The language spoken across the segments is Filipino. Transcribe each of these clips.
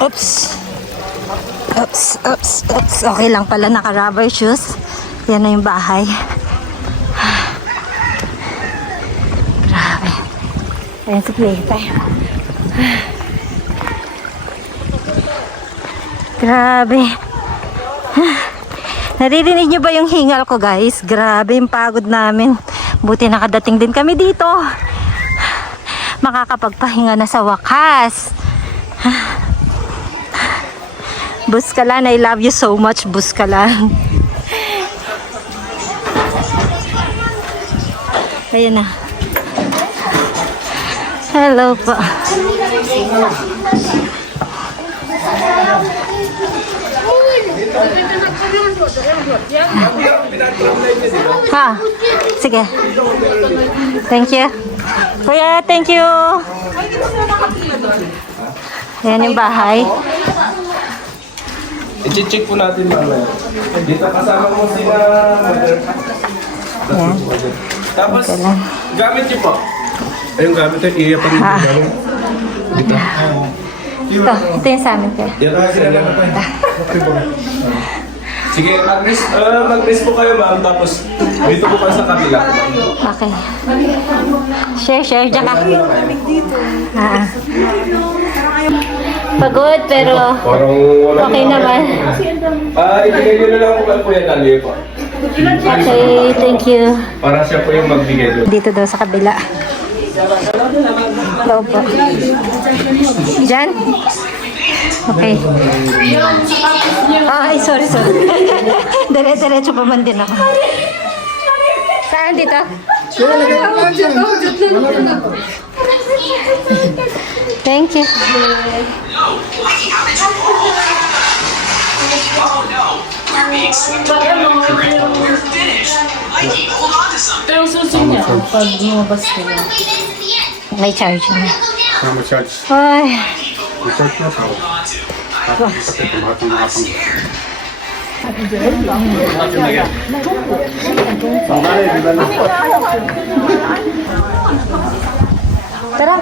Oops. Oops, oops, oops. Okay lang pala naka-rubber shoes. Yan na yung bahay. Grabe. Ayan si Playtime. Grabe. Naririnig nyo ba yung hingal ko, guys? Grabe yung pagod namin. Buti nakadating din kami dito. Makakapagpahinga na sa wakas. Buskalan, I love you so much, Buskalan. Ayan na. Hello po. Ha, sige. Thank you. Kuya, thank you. Ayan yung bahay. I-check po natin mamaya. Dito kasama mo sila mother. Ayan. Tapos, Okay lang. gamit niyo po. Ayun gamit niyo, iiyapan niyo Ah. dito. Ito yung sa amin, kuya. Yan na sila lang. Sige, mag-rest po kayo ma'am. Tapos, dito po kayo sa kabila. Okay. Share, dyan ka. Ah. Pagod, pero Parang wala okay naman. Ibigay niyo na lang po yan naliyo po. Okay, thank you. Para siya po yung magbigay doon. Dito daw sa kabila. Hello po. Diyan? Okay. Ay, sorry. Dire-diretso pa man din ako. Saan dito? Thank you. Pero susunod niya pag lumabas ka na. May charge na. Mag-charge. Ay, Mag-charge na tao. Kasi tumahat ng nakapang. tara.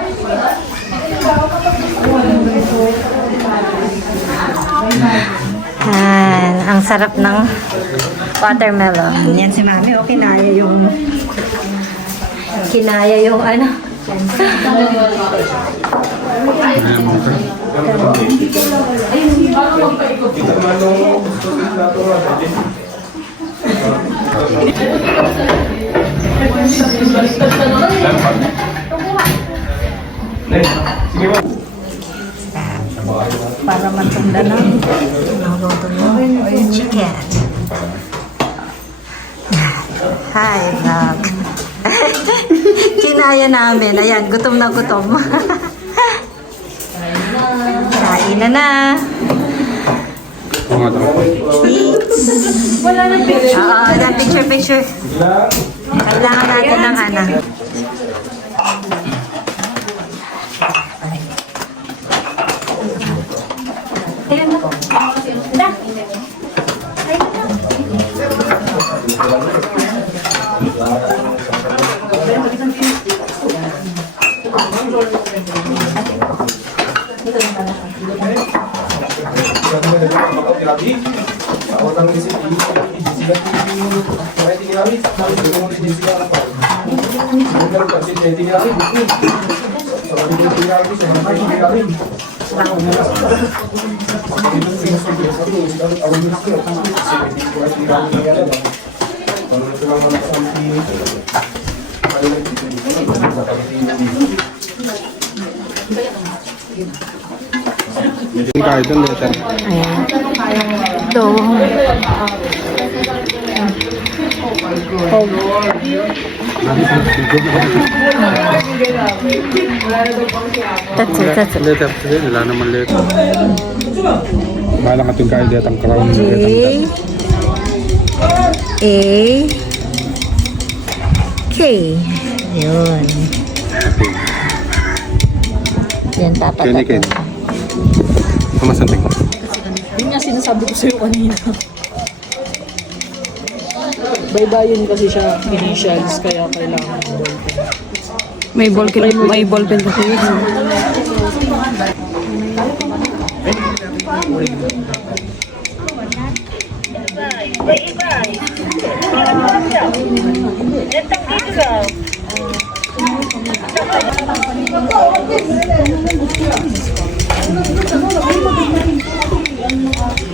Ang sarap ng watermelon. Yan si Mami, oh, kinaya yung ano. Para matunda ng luto ng chicken. Hi, vlog. Kinaya namin. Ayan, gutom na gutom. Kain na. Eats. Wala na picture. Oo, picture. Kailangan natin ng ano. Ayan na. Kahit doon later. Ayan. Ito. That's it. Later. Sige, wala naman later. Bahala ka itong kahit dito ang crown. K. Yun. Yan, dapat. Kinikin. Pamasanting. Yun nga sinasabi ko sa'yo kanina. Baybayin kasi siya initials kaya kailangan ng ballpen. May ballpen kasi yun.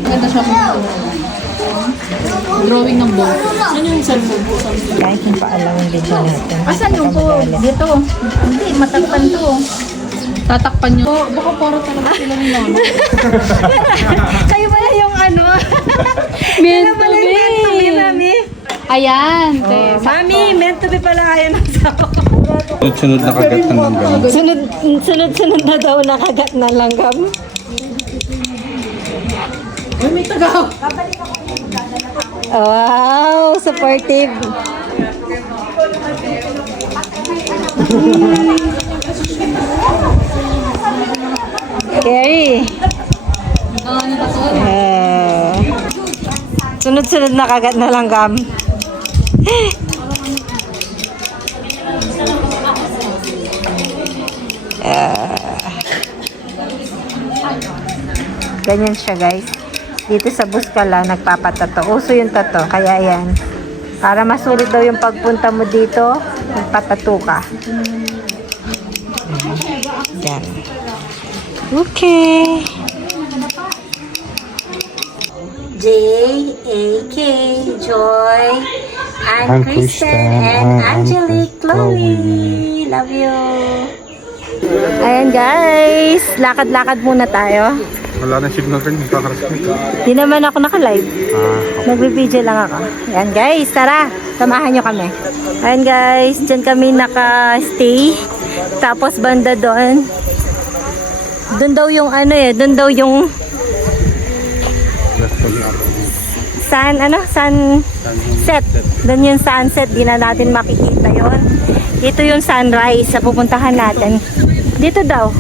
Maganda siya. Drawing ng boat. Ano yung cellphone po? Kahit yung paalam yung video natin. Asan yung po? Dito. Hindi, matakpan to. Tatakpan nyo. Oh, baka para talaga sila ni Mama. Kayo ba yung ano? Meant to be. Mami. Ayan. Mami, meant to be pala kayo ng Sunod na kagat ng langgam. Sunod na daw nakagat na langgam. Uy, may tagaw. Wow, supportive. Carrie. Sunod-sunod na kagat na langgam. Ganyan siya, guys. Dito sa Buscala, nagpapatato. Uso yung tato, kaya yan. Para masulit daw yung pagpunta mo dito, magpatato ka. Yan. Okay. J-A-K, Joy, and Kristen, and Angelique, Chloe. Love you. Ayan, guys. Lakad-lakad muna tayo. Wala na signal rin. Di naman ako naka-live. Nagbe-video lang ako. Ayan, guys. Tara. Samahan nyo kami. Ayan, guys. Diyan kami naka-stay. Tapos banda doon. Doon daw yung ano eh. Doon daw yung sunset. Doon yung sunset. Di na natin makikita yon. Dito yung sunrise sa pupuntahan natin. Dito daw.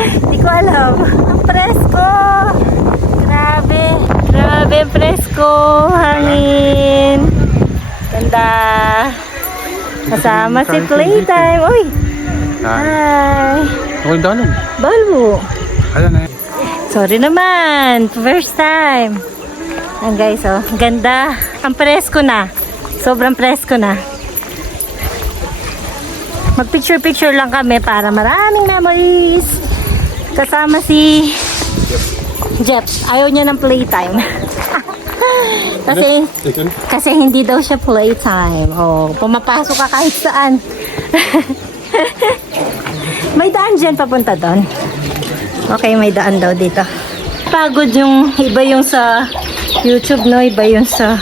Di ko alam. Ang presko. Grabe. Grabe presko. Hangin. Ganda. Kasama si Playtime. Uy. Hi. Okay, dalan. Balbo. Ayan na. Sorry naman. First time. Ayan guys, oh. Ganda. Ang presko na. Sobrang presko na. Mag-picture-picture lang kami para maraming memories. Kasama si Jeff. Ayaw niya ng playtime. kasi hindi daw siya playtime. Oh, pumapasok ka kahit saan. May daan dyan papunta doon. Okay, may daan daw dito. Pagod yung iba yung sa YouTube, no? Iba yung sa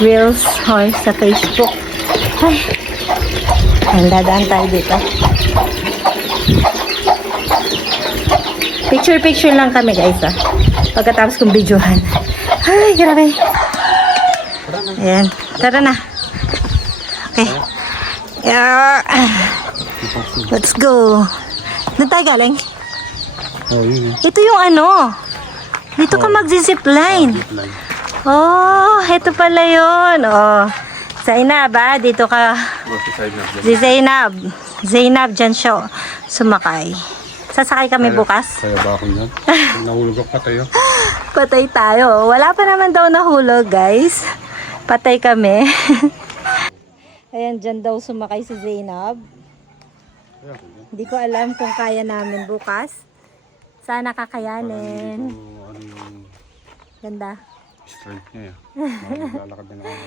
Reels or sa Facebook. Ay. Dadaan tayo dito. Picture-picture lang kami, guys, ah. Pagkatapos kong videohan. Ay, grabe. Ayan. Tara na. Okay. Yeah. Let's go. Doon tayo galing. Oh, yun. Ito yung ano. Dito ka mag-zipline. Oh, ito pala yun. Oh. Zainab, ah. Dito ka. Si Zainab. Zainab, dyan siya sumakay. Sasakay kami bukas. Kaya ba ako yan? Nahulog ako tayo. Patay tayo. Wala pa naman daw nahulog, guys. Patay kami. Ayan, dyan daw sumakay si Zainab. Hindi ko alam kung kaya namin bukas. Sana kakayanin. Ganda. Strength niya. Lalakad na ako.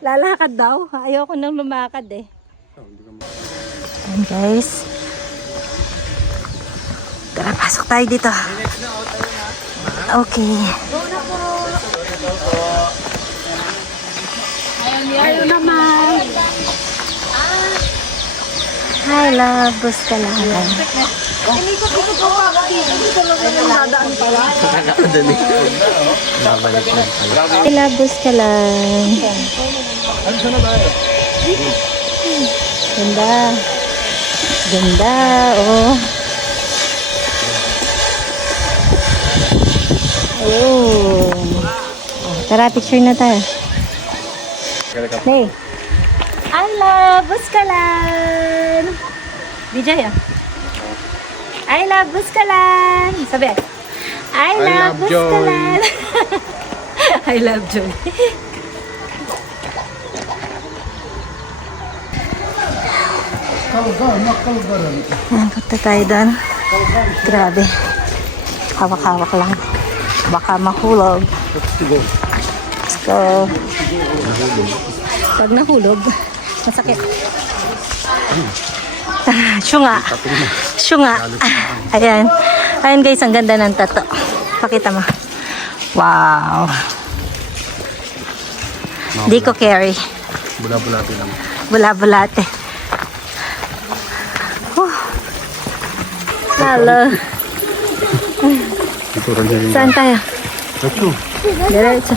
Lalakad daw. Ayoko nang lumakad eh. Ayan, guys. Tara, pasok tayo dito. Okay. Ayaw naman. Hi, love. Bus ka lang. Hi, love. Bus ka lang. Ganda. Ganda, oh. Oh. Tara, picture na tayo. Hey. I love Buscalan. DJ, ah. I love Buscalan. Sabi. I love Buscalan. I love Joy. Ayan, punta tayo doon. Grabe. Hawak-hawak lang. Baka mahulog. Let's go. Pag nahulog, masakit. Syunga. Syunga. Ayan. Ayan guys, ang ganda ng tato. Pakita mo. Wow. Di ko carry. Bula-bulati lang. Bula-bulate. Hello. Ituran niya yung... Saan tayo? Ito. Diretso.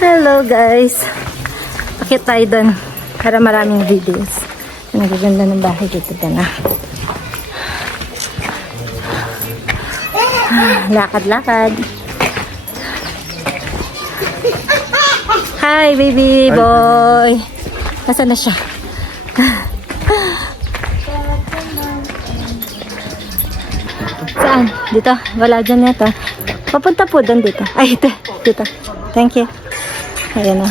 Hello guys. Pakit tayo doon para maraming videos. Ang gaganda ng bahay dito na. Lakad-lakad. Hi baby boy. Nasaan na siya? Saan? Dito? Wala dyan nito. Papunta po doon dito. Ay, ito. Dito. Thank you. Ayan o.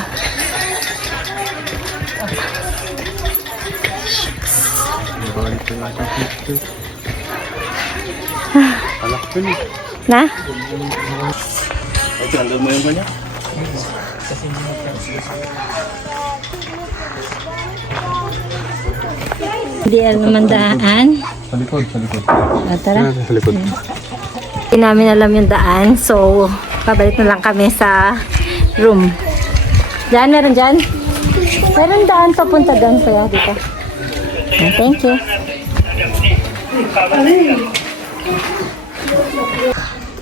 Na? Okay, andun mo yung kanya? Hindi naman daan. Sa likod, sa likod. Tara. Sa likod. Hindi namin alam yung daan. So, pabalik na lang kami sa room. Diyan, meron dyan? Meron daan papunta doon. Kaya dito. Thank you.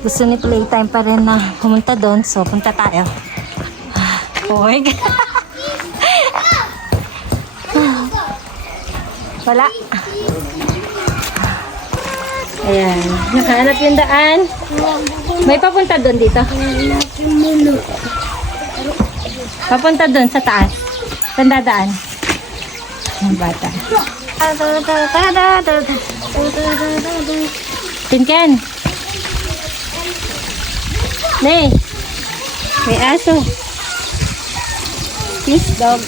Gusto ni Playtime pa rin na pumunta doon. So, punta tayo. Oh my God. Wala. Ayan. Nakahanap yung daan. May papunta doon dito. Papunta doon sa taas. Saan dadaan? Ang bata. Tinken. Nay. May aso. Peace dog.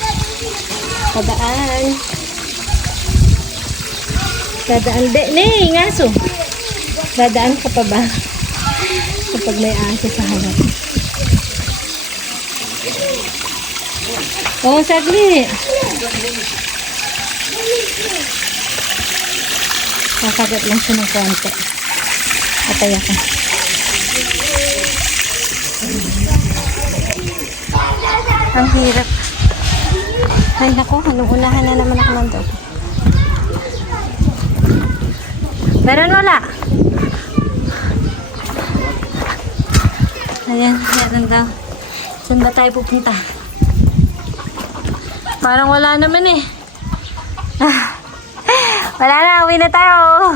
Dadaan. Dadaan. Nay, ngaso. Dadaan ka pa ba? Kapag may aso sa harap. Oo, sagli. Kakagat lang siya ng konti. Atay ako. Ang hirap. Ay, naku. Unahan na naman ako ng dog. Meron wala. Ayan, meron daw. Saan ba tayo pupunta? Parang wala naman eh. Wala na, uwi na tayo.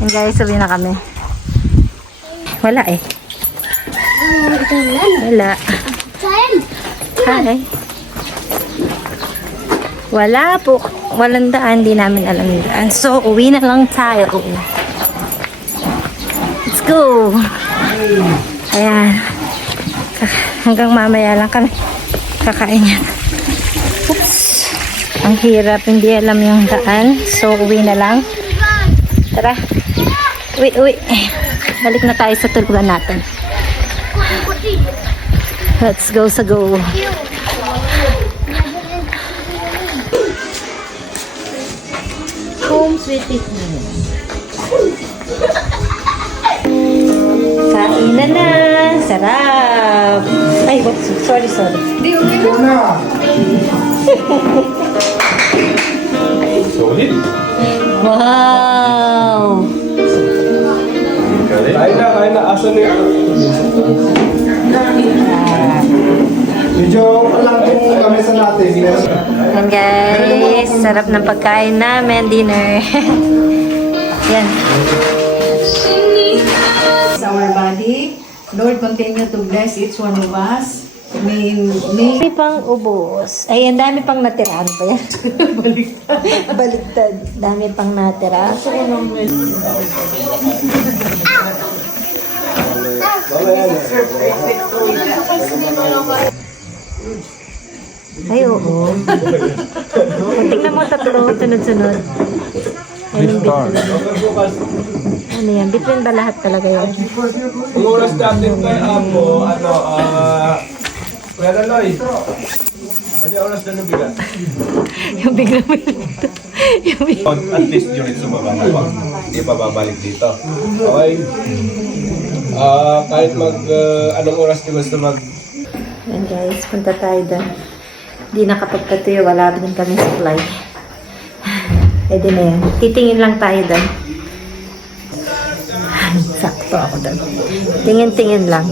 And guys, uwi na kami. Wala eh. Wala. Hi. Wala po. Walang daan. Di namin alam yung daan. So, uwi na lang tayo. Let's go. Ayan. Hanggang mamaya lang kami kakain yan. Oops. Ang hirap. Hindi alam yung daan. So, uwi na lang. Tara. Uwi. Balik na tayo sa tulugan natin. Let's go sa go. Home sweet home. Kain na na. Sarap. Ay, sorry. Solid. Wow. Kain na. Asan na yun? Medyo lang itong lamesa natin. Yan guys, sarap ng pagkain namin, dinner. Yan. Our body. Lord, continue to bless each one of us. May Dami pang ubos. Ay, ang dami pang natira. Ano ba yan? Baligtad. Dami pang natira. Ay, oo. Tingnan mo tatlo, sunod-sunod. Ayun yung between. Ano yan? Between ba lahat talaga yun? Ang oras natin kay Apo, Kuya Laloy. Ano yung oras na nabigat? Yung bigla mo yun. Yung bigla. At least unit sumaba na po. Hindi pa babalik dito. Okay? Kahit anong oras di gusto Yan guys, punta tayo doon. Hindi nakapagpatuyo, wala din kami supply. Pwede na yan. Titingin lang tayo doon. Sakto ako doon. Tingin-tingin lang.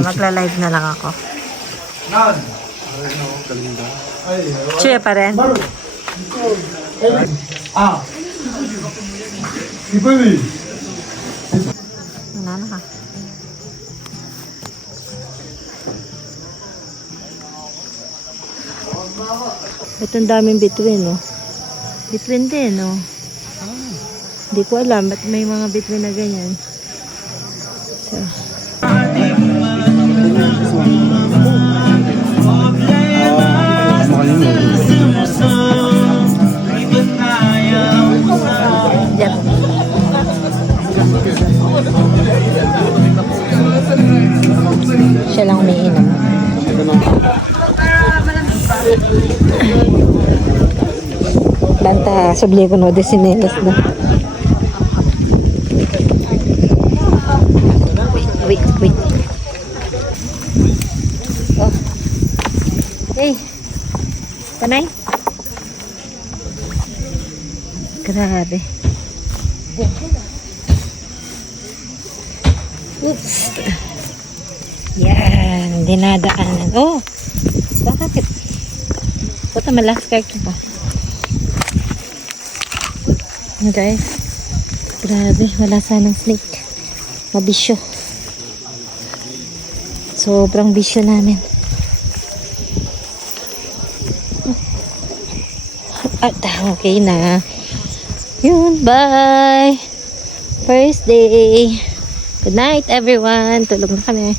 Magla-live na lang ako. Chuya pa rin. Wala na ka. Ito ang daming between, no? Between din, no? Hindi ko alam ba't may mga between na ganyan. So. Yep. Siya lang umiinom. Banta, subli ko no, desinelas na. Wait. Oh. Hey. Panay. Grabe. Oops. Yan, dinadaanan. Oh. Bakit? Puta, malaskar ka pa. Guys, grabe, wala sanang snake. Mabisyo. Sobrang bisyo namin. At okay na. Yun, bye. First day. Good night, everyone. Tulog na kami.